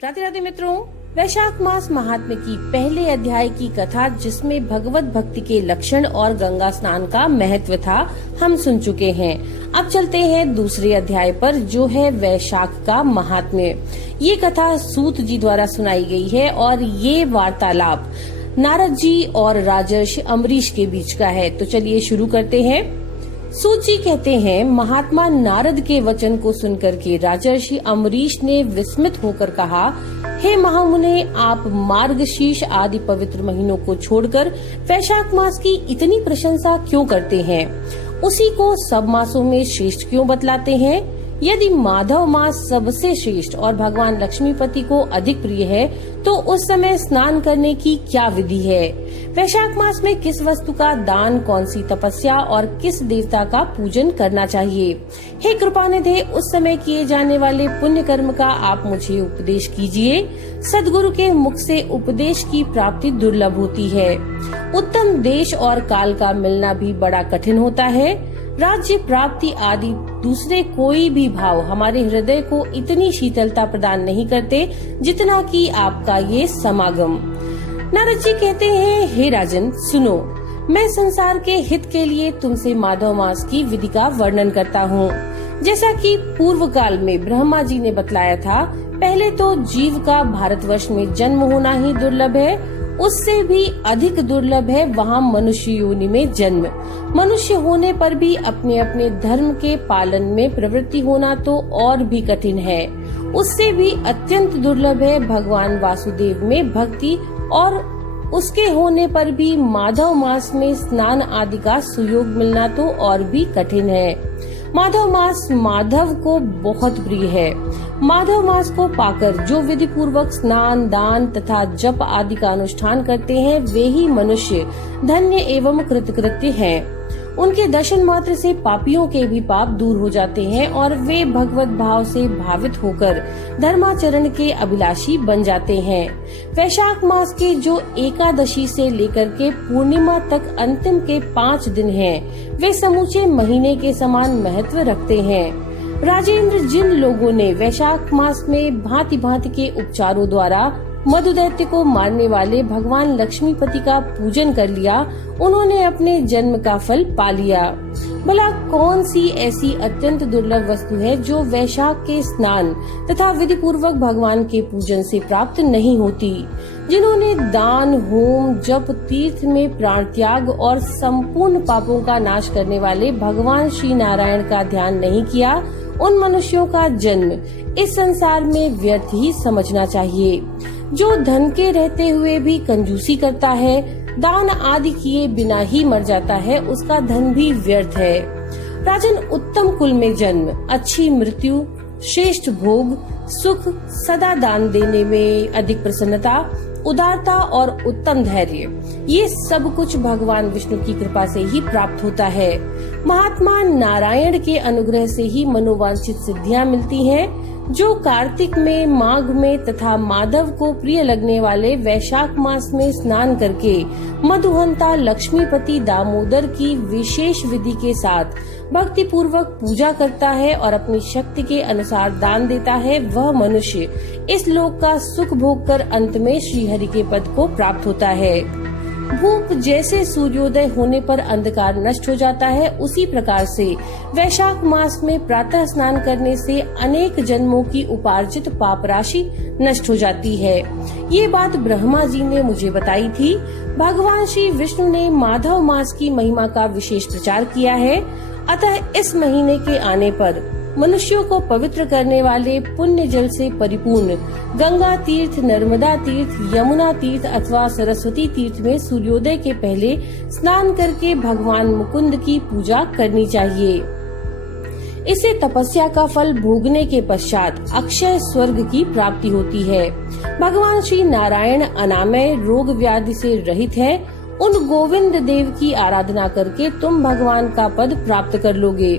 राधे राधे मित्रों, वैशाख मास महात्म्य की पहले अध्याय की कथा जिसमें भगवत भक्ति के लक्षण और गंगा स्नान का महत्व था, हम सुन चुके हैं। अब चलते हैं दूसरे अध्याय पर, जो है वैशाख का महात्म्य। ये कथा सूत जी द्वारा सुनाई गई है और ये वार्तालाप नारद जी और राजर्षि अम्बरीश के बीच का है। तो चलिए शुरू करते हैं। सूत जी कहते हैं, महात्मा नारद के वचन को सुनकर के राजर्षि अम्बरीश ने विस्मित होकर कहा, हे महामुने, आप मार्गशीर्ष आदि पवित्र महीनों को छोड़कर वैशाख मास की इतनी प्रशंसा क्यों करते हैं? उसी को सब मासों में श्रेष्ठ क्यों बतलाते हैं? यदि माधव मास सबसे श्रेष्ठ और भगवान लक्ष्मीपति को अधिक प्रिय है, तो उस समय स्नान करने की क्या विधि है? वैशाख मास में किस वस्तु का दान, कौन सी तपस्या और किस देवता का पूजन करना चाहिए? हे कृपानिधे, उस समय किए जाने वाले पुण्य कर्म का आप मुझे उपदेश कीजिए। सद्गुरु के मुख से उपदेश की प्राप्ति दुर्लभ होती है। उत्तम देश और काल का मिलना भी बड़ा कठिन होता है। राज्य प्राप्ति आदि दूसरे कोई भी भाव हमारे हृदय को इतनी शीतलता प्रदान नहीं करते जितना कि आपका ये समागम। नारद जी कहते हैं, हे राजन सुनो, मैं संसार के हित के लिए तुमसे माधव मास की विधि का वर्णन करता हूँ। जैसा कि पूर्व काल में ब्रह्मा जी ने बतलाया था, पहले तो जीव का भारतवर्ष में जन्म होना ही दुर्लभ है, उससे भी अधिक दुर्लभ है वहाँ मनुष्य योनि में जन्म। मनुष्य होने पर भी अपने अपने धर्म के पालन में प्रवृत्ति होना तो और भी कठिन है। उससे भी अत्यंत दुर्लभ है भगवान वासुदेव में भक्ति, और उसके होने पर भी माधव मास में स्नान आदि का सुयोग मिलना तो और भी कठिन है। माधव मास माधव को बहुत प्रिय है। माधव मास को पाकर जो विधि पूर्वक स्नान, दान तथा जप आदि का अनुष्ठान करते हैं, वे ही मनुष्य धन्य एवं कृतकृत्य हैं। उनके दर्शन मात्र से पापियों के भी पाप दूर हो जाते हैं और वे भगवत भाव से भावित होकर धर्माचरण के अभिलाषी बन जाते हैं। वैशाख मास के जो एकादशी से लेकर के पूर्णिमा तक अंतिम के 5 दिन हैं, वे समूचे महीने के समान महत्व रखते हैं। राजेंद्र, जिन लोगों ने वैशाख मास में भांति भांति के उपचारों द्वारा मधु दैत्य को मारने वाले भगवान लक्ष्मीपति का पूजन कर लिया, उन्होंने अपने जन्म का फल पा लिया। भला कौन सी ऐसी अत्यंत दुर्लभ वस्तु है जो वैशाख के स्नान तथा विधि पूर्वक भगवान के पूजन से प्राप्त नहीं होती? जिन्होंने दान, होम, जप, तीर्थ में प्राण त्याग और संपूर्ण पापों का नाश करने वाले भगवान श्री नारायण का ध्यान नहीं किया, उन मनुष्यों का जन्म इस संसार में व्यर्थ ही समझना चाहिए। जो धन के रहते हुए भी कंजूसी करता है, दान आदि किए बिना ही मर जाता है, उसका धन भी व्यर्थ है। राजन, उत्तम कुल में जन्म, अच्छी मृत्यु, श्रेष्ठ भोग, सुख, सदा दान देने में अधिक प्रसन्नता, उदारता और उत्तम धैर्य, ये सब कुछ भगवान विष्णु की कृपा से ही प्राप्त होता है। महात्मा नारायण के अनुग्रह से ही मनोवांछित सिद्धियां मिलती हैं। जो कार्तिक में, माघ में तथा माधव को प्रिय लगने वाले वैशाख मास में स्नान करके मधुहंता लक्ष्मीपति दामोदर की विशेष विधि के साथ भक्ति पूर्वक पूजा करता है और अपनी शक्ति के अनुसार दान देता है, वह मनुष्य इस लोक का सुख भोग कर अंत में श्री हरि के पद को प्राप्त होता है। भूप जैसे सूर्योदय होने पर अंधकार नष्ट हो जाता है, उसी प्रकार से वैशाख मास में प्रातः स्नान करने से अनेक जन्मों की उपार्जित पाप राशि नष्ट हो जाती है। ये बात ब्रह्मा जी ने मुझे बताई थी। भगवान श्री विष्णु ने माधव मास की महिमा का विशेष प्रचार किया है। अतः इस महीने के आने पर मनुष्यों को पवित्र करने वाले पुण्य जल से परिपूर्ण गंगा तीर्थ, नर्मदा तीर्थ, यमुना तीर्थ अथवा सरस्वती तीर्थ में सूर्योदय के पहले स्नान करके भगवान मुकुंद की पूजा करनी चाहिए। इससे तपस्या का फल भोगने के पश्चात अक्षय स्वर्ग की प्राप्ति होती है। भगवान श्री नारायण अनामय, रोग व्याधि से रहित है। उन गोविंद देव की आराधना करके तुम भगवान का पद प्राप्त कर लोगे।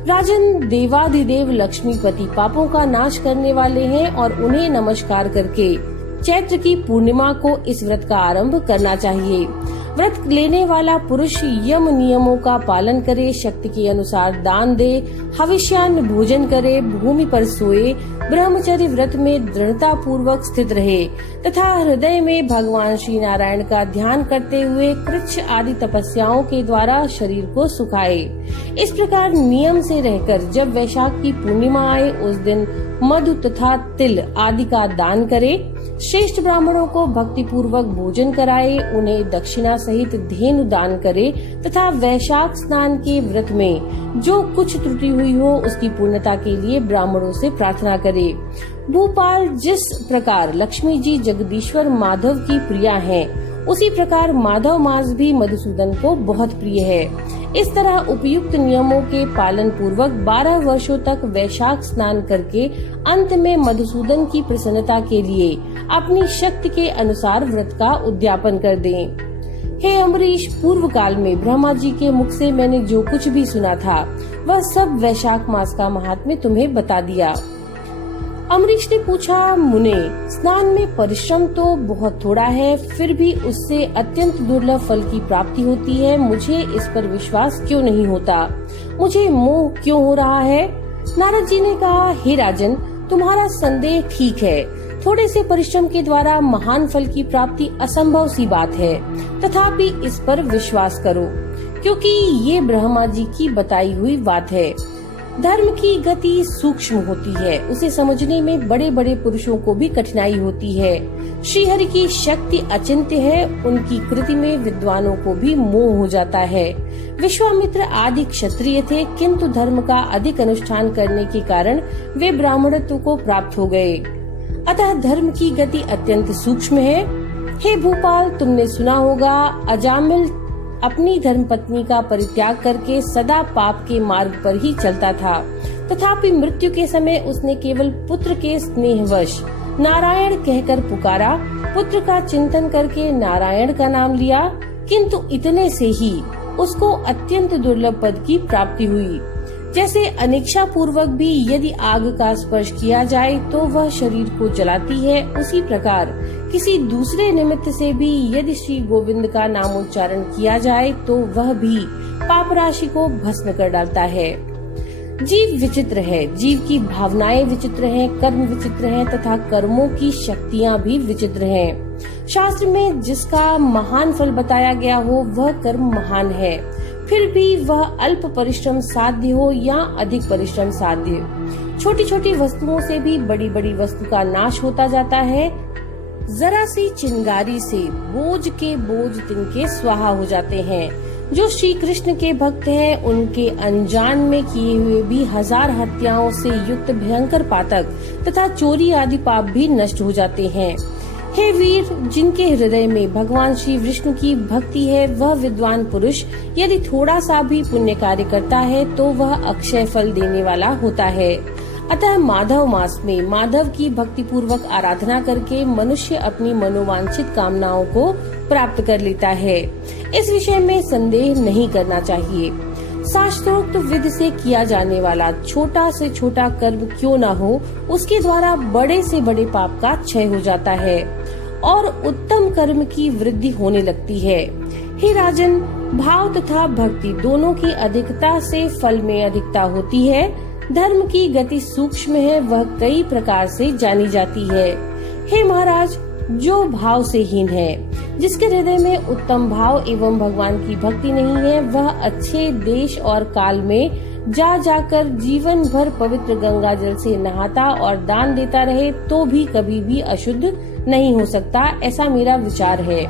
राजन, देवाधिदेव लक्ष्मीपति पापों का नाश करने वाले हैं और उन्हें नमस्कार करके चैत्र की पूर्णिमा को इस व्रत का आरंभ करना चाहिए। व्रत लेने वाला पुरुष यम नियमों का पालन करे, शक्ति के अनुसार दान दे, हविष्यान्न भोजन करे, भूमि पर सोए, ब्रह्मचर्य व्रत में दृढ़ता पूर्वक स्थित रहे तथा हृदय में भगवान श्री नारायण का ध्यान करते हुए कृच्छ आदि तपस्याओं के द्वारा शरीर को सुखाए। इस प्रकार नियम से रहकर जब वैशाख की पूर्णिमा आए उस दिन मधु तथा तिल आदि का दान करे, श्रेष्ठ ब्राह्मणों को भक्ति पूर्वक भोजन कराए, उन्हें दक्षिणा सहित धेनु दान करे तथा वैशाख स्नान के व्रत में जो कुछ त्रुटि हुई हो उसकी पूर्णता के लिए ब्राह्मणों से प्रार्थना करे। भूपाल जिस प्रकार लक्ष्मी जी जगदीश्वर माधव की प्रिया हैं, उसी प्रकार माधव मास भी मधुसूदन को बहुत प्रिय है। इस तरह उपयुक्त नियमों के पालन पूर्वक 12 वर्षों तक वैशाख स्नान करके अंत में मधुसूदन की प्रसन्नता के लिए अपनी शक्ति के अनुसार व्रत का उद्यापन कर दें। हे अम्बरीश, पूर्व काल में ब्रह्मा जी के मुख से मैंने जो कुछ भी सुना था वह सब वैशाख मास का महात्म्य तुम्हें बता दिया। अम्बरीश ने पूछा, मुने, स्नान में परिश्रम तो बहुत थोड़ा है, फिर भी उससे अत्यंत दुर्लभ फल की प्राप्ति होती है। मुझे इस पर विश्वास क्यों नहीं होता? मुझे मोह क्यों हो रहा है? नारद जी ने कहा, हे राजन, तुम्हारा संदेह ठीक है। थोड़े से परिश्रम के द्वारा महान फल की प्राप्ति असंभव सी बात है, तथापि इस पर विश्वास करो, क्योंकि ये ब्रह्मा जी की बताई हुई बात है। धर्म की गति सूक्ष्म होती है, उसे समझने में बड़े बड़े पुरुषों को भी कठिनाई होती है। श्रीहरि की शक्ति अचिंत्य है, उनकी कृति में विद्वानों को भी मोह हो जाता है। विश्वामित्र आदि क्षत्रिय थे, किंतु धर्म का अधिक अनुष्ठान करने के कारण वे ब्राह्मणत्व को प्राप्त हो गए। अतः धर्म की गति अत्यंत सूक्ष्म है। हे भूपाल, तुमने सुना होगा, अजामिल अपनी धर्मपत्नी का परित्याग करके सदा पाप के मार्ग पर ही चलता था, तथापि मृत्यु के समय उसने केवल पुत्र के स्नेहवश नारायण कहकर पुकारा, पुत्र का चिंतन करके नारायण का नाम लिया, किंतु इतने से ही उसको अत्यंत दुर्लभ पद की प्राप्ति हुई। जैसे अनिच्छा पूर्वक भी यदि आग का स्पर्श किया जाए तो वह शरीर को जलाती है, उसी प्रकार किसी दूसरे निमित्त से भी यदि श्री गोविंद का नामोच्चारण किया जाए तो वह भी पाप राशि को भस्म कर डालता है। जीव विचित्र है, जीव की भावनाएं विचित्र हैं, कर्म विचित्र हैं तथा कर्मों की शक्तियां भी विचित्र हैं। शास्त्र में जिसका महान फल बताया गया हो वह कर्म महान है, फिर भी वह अल्प परिश्रम साध्य हो या अधिक परिश्रम साध्य। छोटी छोटी वस्तुओं से भी बड़ी बड़ी वस्तु का नाश होता जाता है। जरा सी चिंगारी से बोझ के बोझ तिनके स्वाहा हो जाते हैं। जो श्री कृष्ण के भक्त हैं, उनके अनजान में किए हुए भी 1000 हत्याओं से युक्त भयंकर पातक तथा चोरी आदि पाप भी नष्ट हो जाते हैं। हे वीर, जिनके हृदय में भगवान श्री विष्णु की भक्ति है, वह विद्वान पुरुष यदि थोड़ा सा भी पुण्य कार्य करता है तो वह अक्षय फल देने वाला होता है। अतः माधव मास में माधव की भक्ति पूर्वक आराधना करके मनुष्य अपनी मनोवांछित कामनाओं को प्राप्त कर लेता है। इस विषय में संदेह नहीं करना चाहिए। शास्त्रोक्त विधि से किया जाने वाला छोटा से छोटा कर्म क्यों न हो, उसके द्वारा बड़े से बड़े पाप का क्षय हो जाता है और उत्तम कर्म की वृद्धि होने लगती है। हे राजन, भाव तथा भक्ति दोनों की अधिकता से फल में अधिकता होती है। धर्म की गति सूक्ष्म है, वह कई प्रकार से जानी जाती है। हे महाराज, जो भाव से हीन है, जिसके हृदय में उत्तम भाव एवं भगवान की भक्ति नहीं है, वह अच्छे देश और काल में जा जाकर जीवन भर पवित्र गंगा जल से नहाता और दान देता रहे तो भी कभी भी अशुद्ध नहीं हो सकता, ऐसा मेरा विचार है।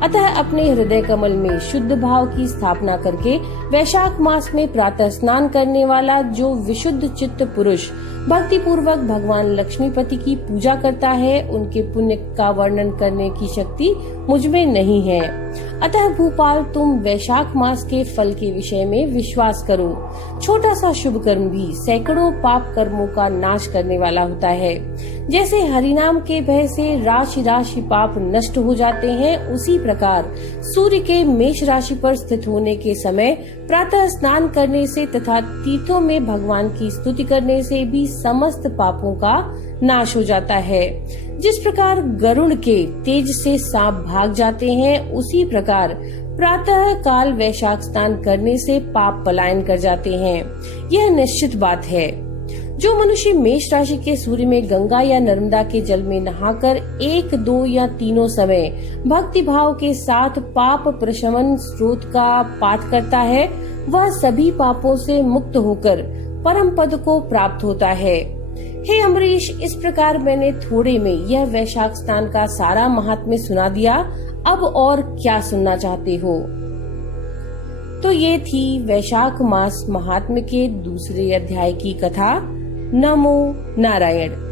अतः अपने हृदय कमल में शुद्ध भाव की स्थापना करके वैशाख मास में प्रातः स्नान करने वाला जो विशुद्ध चित्त पुरुष भक्ति पूर्वक भगवान लक्ष्मीपति की पूजा करता है, उनके पुण्य का वर्णन करने की शक्ति मुझ में नहीं है। अतः भूपाल, तुम वैशाख मास के फल के विषय में विश्वास करो। छोटा सा शुभ कर्म भी सैकड़ों पाप कर्मों का नाश करने वाला होता है। जैसे हरिनाम के भय से राशि राशि पाप नष्ट हो जाते हैं, उसी प्रकार सूर्य के मेष राशि पर स्थित होने के समय प्रातः स्नान करने से तथा तीर्थों में भगवान की स्तुति करने से भी समस्त पापों का नाश हो जाता है। जिस प्रकार गरुड़ के तेज से सांप भाग जाते हैं, उसी प्रकार प्रातः काल वैशाख स्नान करने से पाप पलायन कर जाते हैं। यह निश्चित बात है। जो मनुष्य मेष राशि के सूर्य में गंगा या नर्मदा के जल में नहाकर 1, 2 या तीनों समय भक्ति भाव के साथ पाप प्रशमन स्रोत का पाठ करता है, वह सभी पापों से मुक्त होकर परम पद को प्राप्त होता है। हे अम्बरीश, इस प्रकार मैंने थोड़े में यह वैशाख स्नान का सारा महात्म्य सुना दिया। अब और क्या सुनना चाहते हो? तो ये थी वैशाख मास महात्म्य के दूसरे अध्याय की कथा। नमो नारायण।